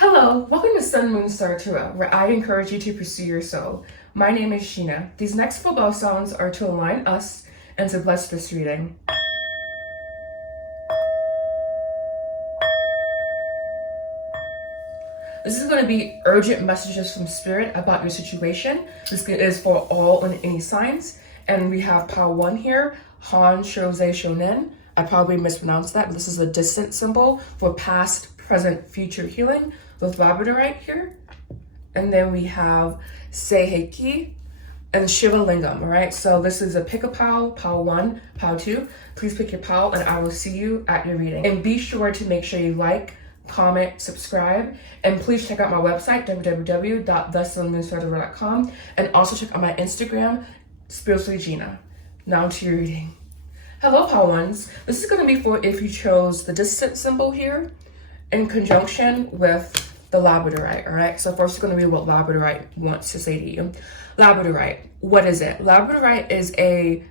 Hello, welcome to Sun Moon Star Tarot, where I encourage you to pursue your soul. My name is Sheena. These next 4 bell sounds are to align us and to bless this reading. This is going to be urgent messages from Spirit about your situation. This is for all and any signs. And we have Pile 1 here, Han Shoze Shonen. I probably mispronounced that, but this is a distant symbol for past, present, future healing with Labradorite here. And then we have Seiheki and Shiva Lingam, all right? So this is a pick a pile, Pile 1, Pile 2. Please pick your pile and I will see you at your reading. And be sure to make sure you like, comment, subscribe, and please check out my website, www.thesunmoonstartarot.com, and also check out my Instagram, spirituallygina. Now to your reading. Hello, Pile 1s. This is going to be for if you chose the distant symbol here in conjunction with the Labradorite, all right? So first it's going to be what Labradorite wants to say to you. Labradorite, what is it? Labradorite is a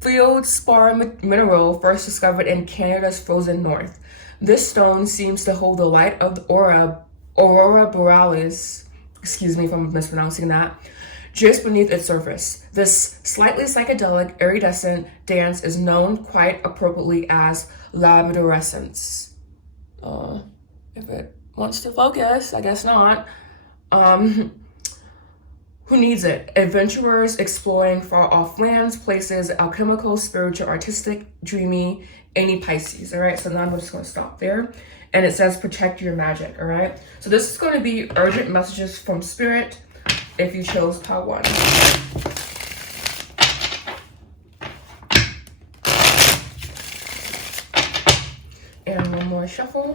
feldspar mineral first discovered in Canada's frozen north. This stone seems to hold the light of the aurora borealis, excuse me if I'm mispronouncing that, just beneath its surface. This slightly psychedelic iridescent dance is known quite appropriately as labradorescence. If it wants to focus, I guess not. Who needs it? Adventurers exploring far-off lands, places, alchemical, spiritual, artistic, dreamy, any Pisces, all right? So now I'm just going to stop there. And it says protect your magic, all right? So this is going to be urgent messages from Spirit if you chose Pile 1. And one more shuffle.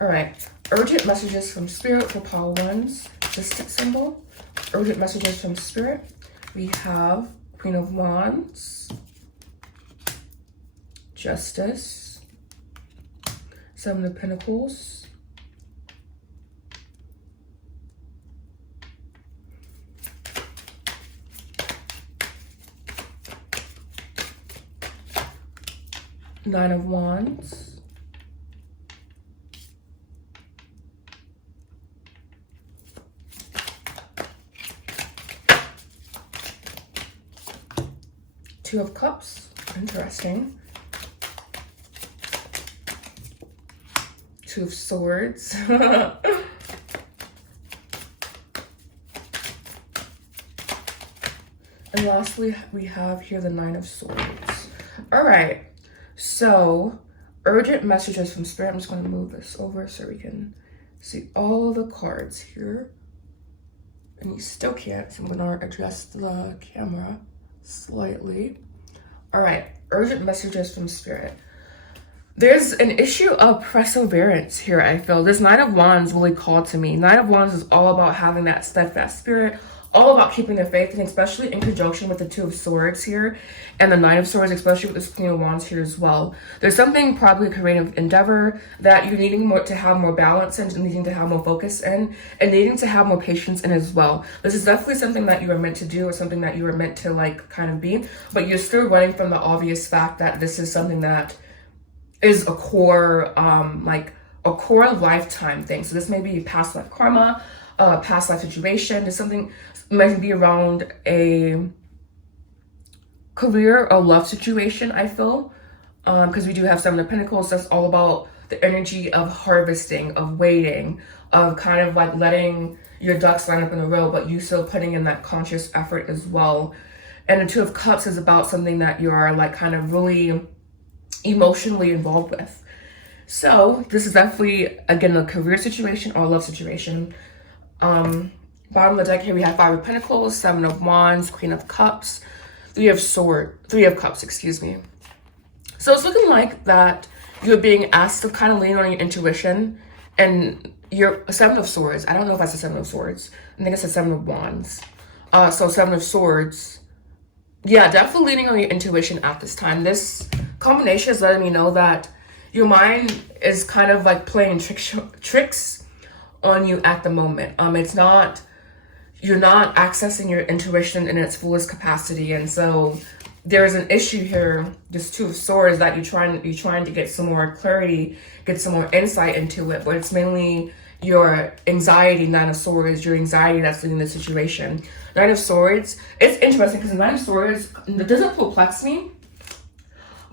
All right, urgent messages from Spirit for Pile 1's distant symbol. Urgent messages from Spirit. We have Queen of Wands, Justice, 7 of Pentacles, Nine of Wands, Two of Cups, interesting. Two of Swords. And lastly, we have here the Nine of Swords. All right, so urgent messages from Spirit. I'm just going to move this over so we can see all the cards here. And you still can't, so I'm going to adjust the camera slightly. All right, urgent messages from Spirit. There's an issue of perseverance here, I feel. This Nine of Wands really called to me. Nine of Wands is all about having that steadfast spirit, all about keeping the faith, and especially in conjunction with the Two of Swords here and the Nine of Swords, especially with this Queen of Wands here as well. There's something, probably a creative endeavor that you're needing more to have more balance in, needing to have more focus in, and needing to have more patience in as well. This is definitely something that you are meant to do or something that you are meant to like kind of be, but you're still running from the obvious fact that this is something that is a core, like a core lifetime thing. So this may be past life karma, past life situation. There's something might be around a career or love situation, I feel, because we do have 7 of Pentacles. That's all about the energy of harvesting, of waiting, of kind of like letting your ducks line up in a row, but you still putting in that conscious effort as well. And the Two of Cups is about something that you're like kind of really emotionally involved with. So this is definitely, again, a career situation or a love situation. Bottom of the deck here, we have 5 of Pentacles, 7 of Wands, Queen of Cups, 3 of Cups, excuse me. So it's looking like that you're being asked to kind of lean on your intuition, and you're a 7 of Swords. I don't know if that's a 7 of Swords. I think it's a 7 of Wands. So 7 of Swords. Yeah, definitely leaning on your intuition at this time. This combination is letting me know that your mind is kind of like playing tricks on you at the moment. You're not accessing your intuition in its fullest capacity, and so there's an issue here, this Two of Swords, that you're trying to get some more clarity, get some more insight into it, but it's mainly your anxiety. Nine of Swords, your anxiety that's leading the situation. Nine of Swords, it's interesting because the Nine of Swords, it doesn't perplex me,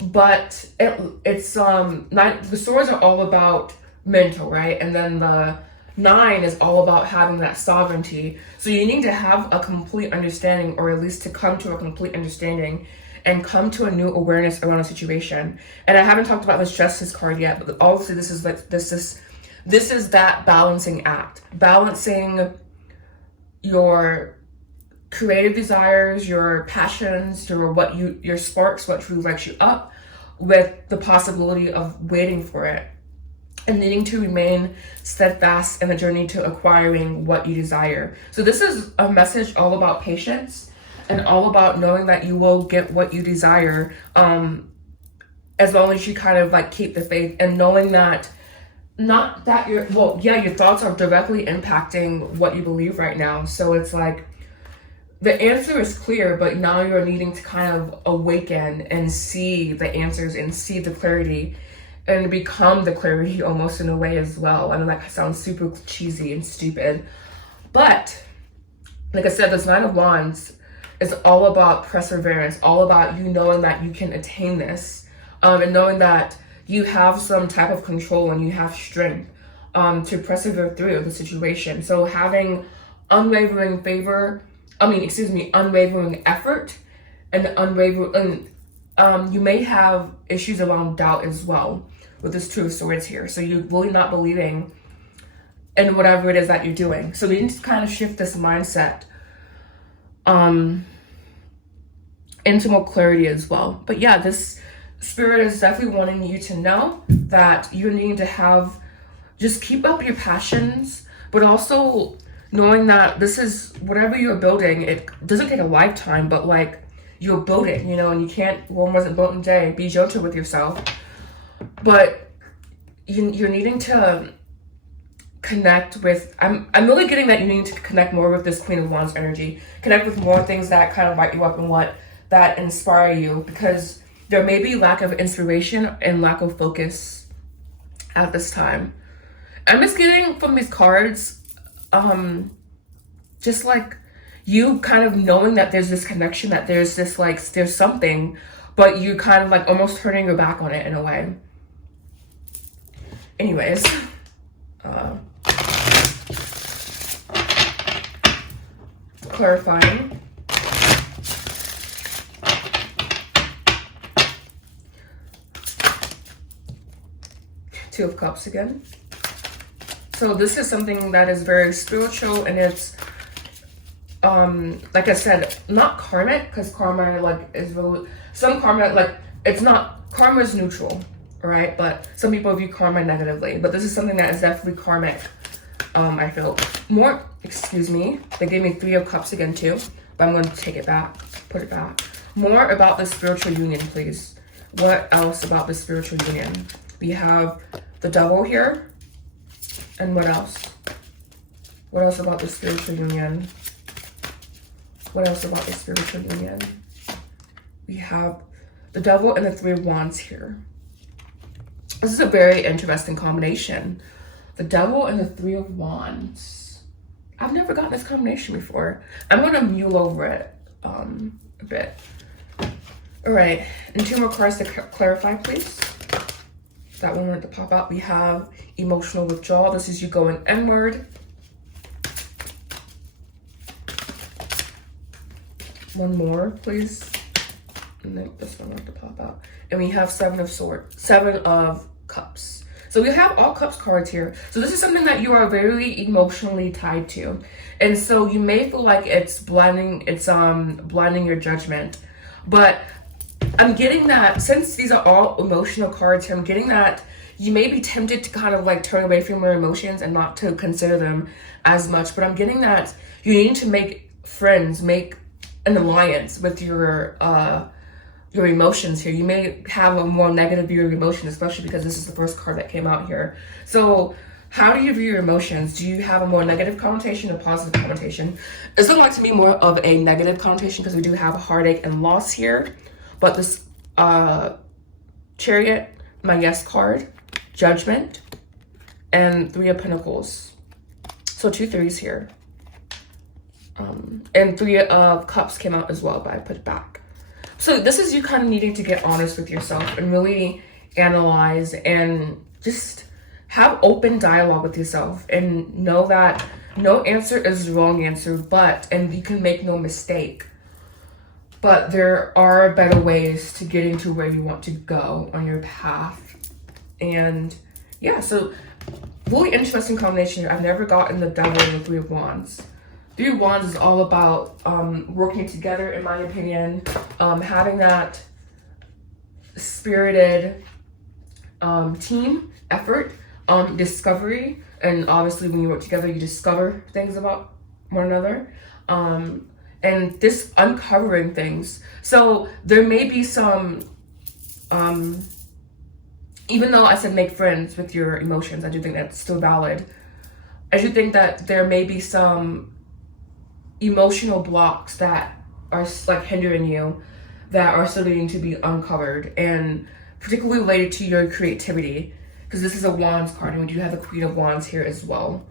but it's the swords are all about mental, right? And then the 9 is all about having that sovereignty. So you need to have a complete understanding, or at least to come to a complete understanding and come to a new awareness around a situation. And I haven't talked about this Justice card yet, but obviously this is that balancing act, balancing your creative desires, your passions, your sparks, what truly lights you up, with the possibility of waiting for it and needing to remain steadfast in the journey to acquiring what you desire. So this is a message all about patience and all about knowing that you will get what you desire, as long as you kind of like keep the faith and knowing that your thoughts are directly impacting what you believe right now. So it's like the answer is clear, but now you're needing to kind of awaken and see the answers and see the clarity and become the clarity almost in a way as well. I know that sounds super cheesy and stupid, but like I said, this Nine of Wands is all about perseverance, all about you knowing that you can attain this, and knowing that you have some type of control and you have strength to persevere through the situation. So having unwavering effort and you may have issues around doubt as well with this Two of Swords here. So you're really not believing in whatever it is that you're doing. So we need to kind of shift this mindset into more clarity as well. But yeah, this Spirit is definitely wanting you to know that you need to just keep up your passions, but also knowing that this is whatever you're building, it doesn't take a lifetime, but like you're building, and you can't, Rome wasn't built in a day. Be gentle with yourself. But you're needing to connect with, I'm really getting that you need to connect more with this Queen of Wands energy. Connect with more things that kind of light you up and that inspire you, because there may be lack of inspiration and lack of focus at this time. I'm just getting from these cards, just like you kind of knowing that there's this connection, that there's this like, there's something, but you kind of like almost turning your back on it in a way. Anyways, clarifying. Two of Cups again. So this is something that is very spiritual, and it's like I said, not karmic, because karma like is really, some karma, like it's not, karma is neutral, all right? But some people view karma negatively, but this is something that is definitely karmic. I feel more, excuse me, they gave me Three of Cups again too, but I'm going to take it back, put it back. More about the spiritual union, please. What else about the spiritual union? We have the Devil here. And what else? What else about the spiritual union? What else about the spiritual union? We have the Devil and the Three of Wands here. This is a very interesting combination. The Devil and the Three of Wands. I've never gotten this combination before. I'm going to mule over it a bit. All right. And two more cards to clarify, please. That one wanted to pop out. We have emotional withdrawal. This is you going inward. One more, please. And then this one wanted to pop out. And we have Seven of Cups. So we have all Cups cards here. So this is something that you are very emotionally tied to. And so you may feel like it's blinding your judgment. But I'm getting that since these are all emotional cards here, I'm getting that you may be tempted to kind of like turn away from your emotions and not to consider them as much. But I'm getting that you need to make friends, make an alliance with your emotions here. You may have a more negative view of emotions, especially because this is the first card that came out here. So how do you view your emotions? Do you have a more negative connotation or positive connotation? It's looking like to me more of a negative connotation because we do have heartache and loss here. But this Chariot, my yes card, Judgment, and Three of Pentacles. So 2 threes here. And 3 of Cups came out as well, but I put it back. So this is you kind of needing to get honest with yourself and really analyze and just have open dialogue with yourself and know that no answer is the wrong answer, and you can make no mistake. But there are better ways to getting to where you want to go on your path. And yeah, so really interesting combination here. I've never gotten the Devil and the 3 of Wands. 3 of Wands is all about working together, in my opinion, having that spirited team effort, discovery, and obviously when you work together, you discover things about one another, and this uncovering things. So there may be some, even though I said make friends with your emotions, I do think that's still valid. I do think that there may be some emotional blocks that are like hindering you, that are still needing to be uncovered, and particularly related to your creativity, because this is a Wands card and we do have the Queen of Wands here as well.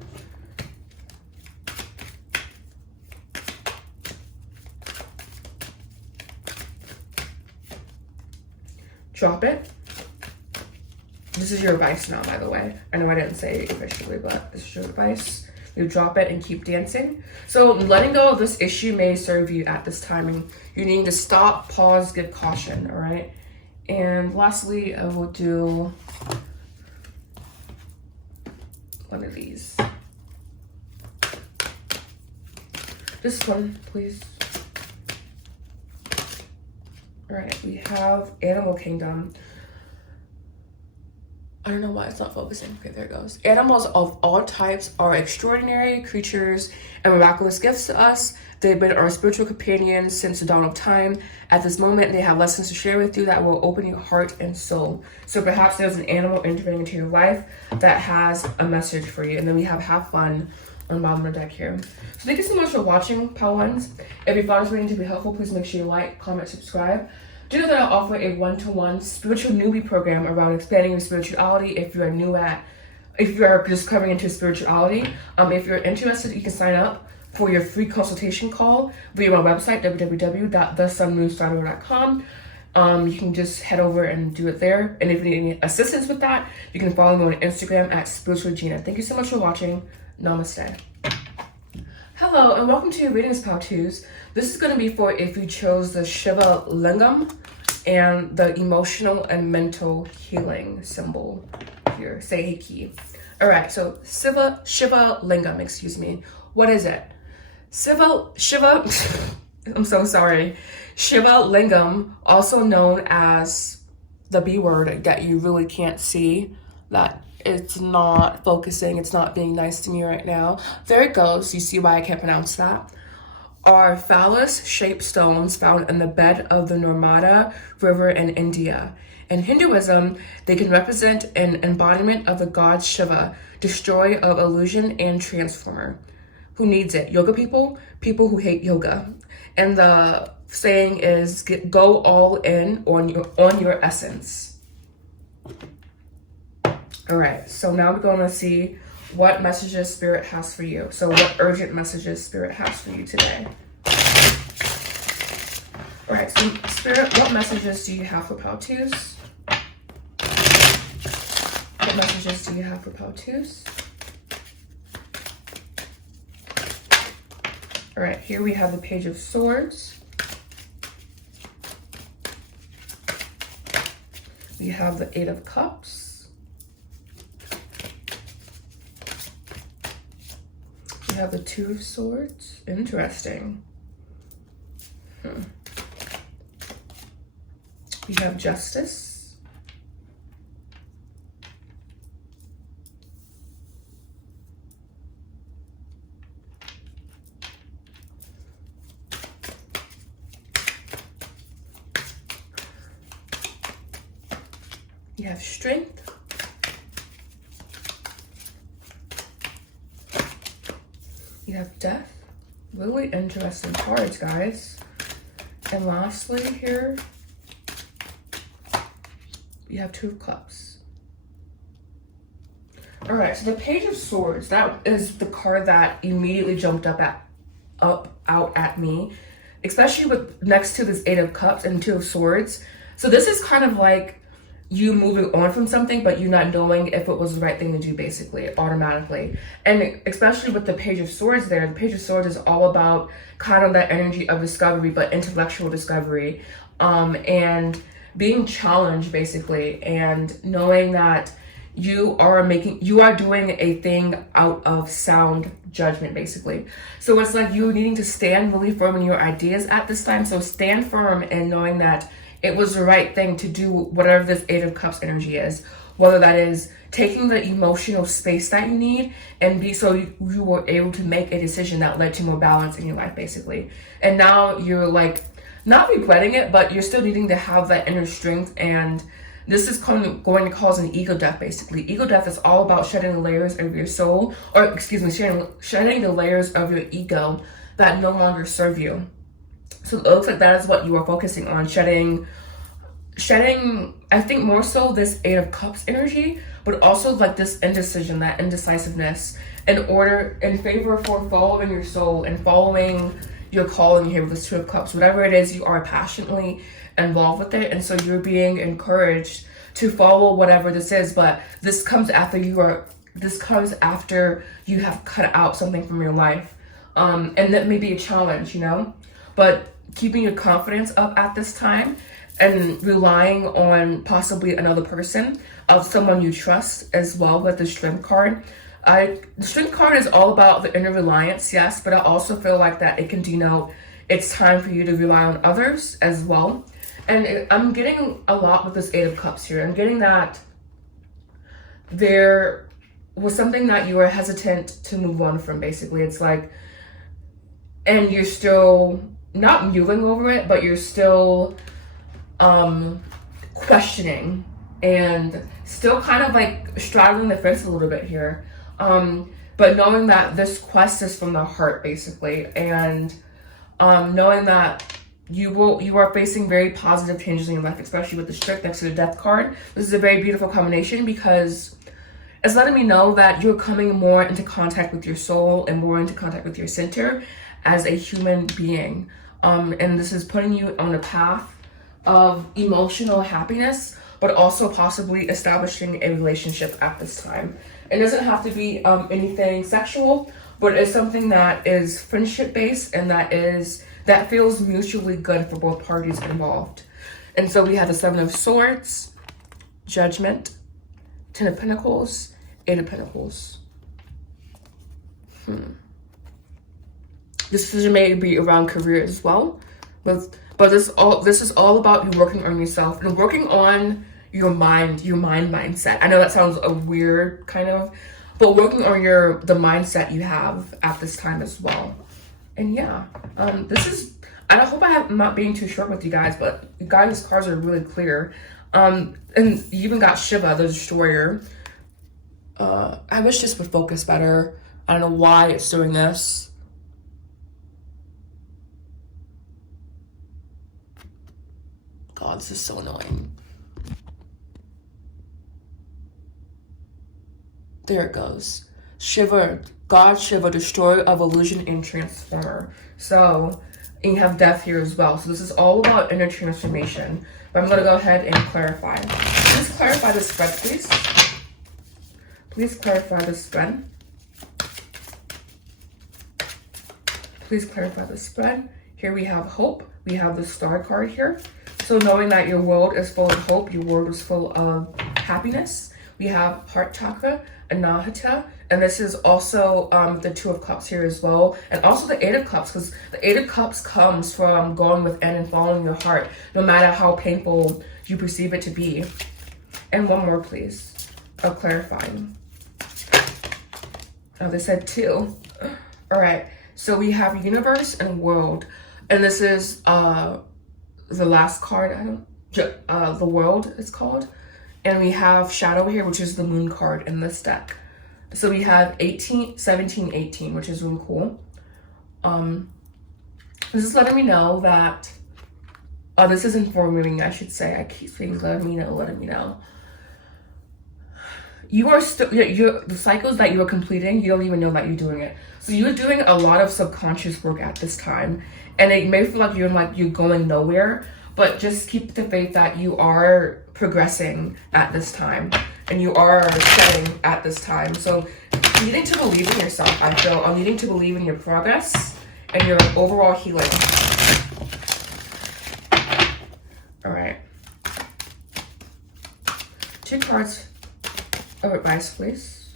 Drop it. This is your advice now, by the way. I know I didn't say it officially, but this is your advice. You drop it and keep dancing. So letting go of this issue may serve you at this timing. You need to stop, pause, give caution, all right? And lastly, I will do one of these. This one, please. All right, we have Animal Kingdom. I don't know why it's not focusing. Okay, there it goes. Animals of all types are extraordinary creatures and miraculous gifts to us. They've been our spiritual companions since the dawn of time. At this moment, they have lessons to share with you that will open your heart and soul. So perhaps there's an animal entering into your life that has a message for you. And then we have fun on the bottom of the deck here. So thank you so much for watching, pal ones. If you found this reading to be helpful, please make sure you like, comment, subscribe. Do know that I offer a one-to-one spiritual newbie program around expanding your spirituality. If you're just coming into spirituality, if you're interested, you can sign up for your free consultation call via my website, www.thesunmoonstarter.com. You can just head over and do it there. And if you need any assistance with that, you can follow me on Instagram at spirituallygina. Thank you so much for watching. Namaste. Hello and welcome to your readings, pal twos. This is going to be for if you chose the Shiva Lingam and the emotional and mental healing symbol here, Seiki. All right, so Shiva Lingam, excuse me. What is it? Shiva, I'm so sorry. Shiva Lingam, also known as the B word that you really can't see, that it's not focusing, it's not being nice to me right now. There it goes, you see why I can't pronounce that. Are phallus-shaped stones found in the bed of the Narmada River in India. In Hinduism, they can represent an embodiment of the god Shiva, destroyer of illusion and transformer. Who needs it? Yoga people? People who hate yoga. And the saying is, go all in on your essence. All right, so now we're going to see what messages Spirit has for you. So what urgent messages Spirit has for you today. All right, so Spirit, what messages do you have for pal twos? What messages do you have for pal twos? All right, here we have the Page of Swords. We have the Eight of Cups. We have the Two of Swords. Interesting. We have Justice. You have Strength. You have Death. Really interesting cards, guys. And lastly here, We have Two of Cups. All right, so the Page of Swords, that is the card that immediately jumped out at me, especially with next to this Eight of Cups and Two of Swords. So this is kind of like you moving on from something, but you not knowing if it was the right thing to do, basically, automatically. And especially with the Page of Swords there, the Page of Swords is all about kind of that energy of discovery, but intellectual discovery, and being challenged, basically, and knowing that you are doing a thing out of sound judgment, basically. So it's like you needing to stand really firm in your ideas at this time. So stand firm in knowing that it was the right thing to do, whatever this Eight of Cups energy is, whether that is taking the emotional space that you need and you were able to make a decision that led to more balance in your life, basically. And now you're like not regretting it, but you're still needing to have that inner strength. And this is going to cause an ego death, basically. Ego death is all about shedding the layers of your soul, or excuse me, shedding the layers of your ego that no longer serve you. So it looks like that is what you are focusing on, shedding, I think more so this Eight of Cups energy, but also like this indecision, that indecisiveness, in favor for following your soul and following your calling here with this Two of Cups. Whatever it is, you are passionately involved with it, and so you're being encouraged to follow whatever this is. But this comes after you have cut out something from your life, and that may be a challenge, but keeping your confidence up at this time and relying on possibly another person, of someone you trust as well, with the Strength card. The Strength card is all about the inner reliance, yes, but I also feel like that it can denote it's time for you to rely on others as well. And I'm getting a lot with this Eight of Cups here. I'm getting that there was something that you were hesitant to move on from, basically. It's like, and you're still not mulling over it, but you're still questioning and still kind of like straddling the fence a little bit here. But knowing that this quest is from the heart, basically, and knowing that you are facing very positive changes in your life, especially with the Strength next to the Death card. This is a very beautiful combination because it's letting me know that you're coming more into contact with your soul and more into contact with your center as a human being. And this is putting you on a path of emotional happiness, but also possibly establishing a relationship at this time. It doesn't have to be anything sexual, but it's something that is friendship based and that feels mutually good for both parties involved. And so we have the Seven of Swords, Judgment, Ten of Pentacles, Eight of Pentacles. This decision may be around career as well, but this is all about you working on yourself and working on your mindset. I know that sounds a weird kind of, but working on the mindset you have at this time as well. And yeah, and I hope I'm not being too short with you guys, but you guys' cards are really clear. And you even got Shiva, the Destroyer. I wish this would focus better. I don't know why it's doing this. God, this is so annoying. There it goes. Shiva, God Shiva, Destroyer of Illusion and Transformer. So, and you have Death here as well. So this is all about inner transformation. But I'm going to go ahead and clarify. Please clarify the spread, please. Please clarify the spread. Please clarify the spread. Here we have hope. We have the Star card here. So knowing that your world is full of hope, your world is full of happiness. We have Heart Chakra, Anahata, and this is also the Two of Cups here as well. And also the Eight of Cups, because the Eight of Cups comes from going within and following your heart, no matter how painful you perceive it to be. And one more, please, of clarifying. Oh, they said two. All right, so we have Universe and World, and this is the last card, the World it's called. And we have Shadow here, which is the Moon card in this deck. So we have 18, 17, 18, which is really cool. This is letting me know that Oh, this is informing, I should say. I keep saying letting me know. You are still, the cycles that you are completing, you don't even know that you're doing it. So you're doing a lot of subconscious work at this time. And it may feel like you're going nowhere, but just keep the faith that you are progressing at this time. And you are shedding at this time. So needing to believe in yourself, I feel, or needing to believe in your progress and your overall healing. All right. 2 cards of advice, please.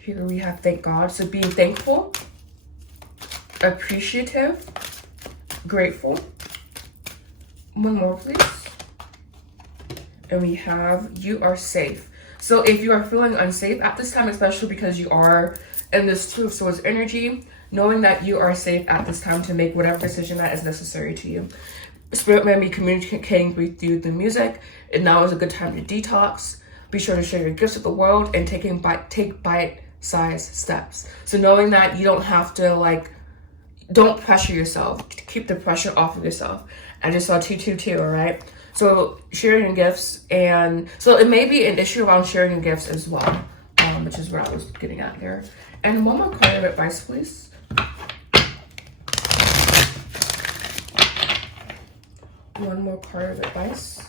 Here we have thank God. So being thankful, appreciative, grateful. One more, please. And we have you are safe. So if you are feeling unsafe at this time, especially because you are in this 2 of Swords energy, knowing that you are safe at this time to make whatever decision that is necessary to you. Spirit may be communicating with you through music, and now is a good time to detox. Be sure to share your gifts with the world and take bite-sized steps. So knowing that you don't have to don't pressure yourself. Keep the pressure off of yourself. I just saw 222, all right? So sharing your gifts, and so it may be an issue around sharing your gifts as well, which is what I was getting at here. And one more card of advice, please. One more card of advice.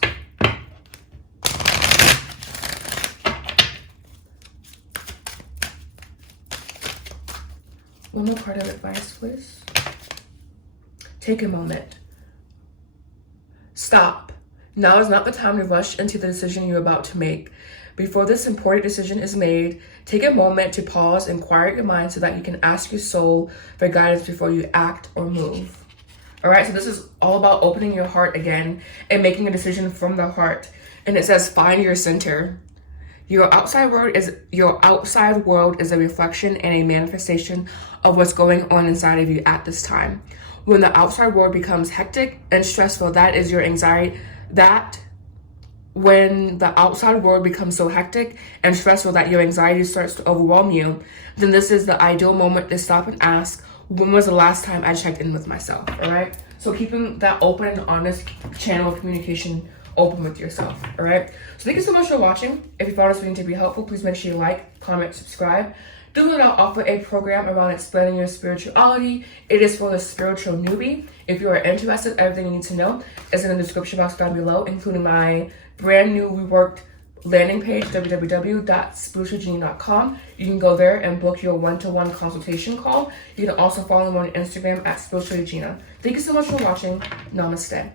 One more card of advice, please. Take a moment. Stop. Now is not the time to rush into the decision you're about to make. Before this important decision is made, take a moment to pause and quiet your mind so that you can ask your soul for guidance before you act or move. All right, so this is all about opening your heart again and making a decision from the heart. And it says, find your center. Your outside world is a reflection and a manifestation of what's going on inside of you at this time. When the outside world becomes hectic and stressful, that is your anxiety. When the outside world becomes so hectic and stressful that your anxiety starts to overwhelm you, then this is the ideal moment to stop and ask, when was the last time I checked in with myself, all right? So keeping that open and honest channel of communication open with yourself, all right? So thank you so much for watching. If you found this video to be helpful, please make sure you like, comment, subscribe. Do not offer a program around explaining your spirituality. It is for the spiritual newbie. If you are interested, everything you need to know is in the description box down below, including my brand new reworked landing page, www.spirituallygina.com. You can go there and book your one-to-one consultation call. You can also follow me on Instagram at spirituallygina. Thank you so much for watching. Namaste.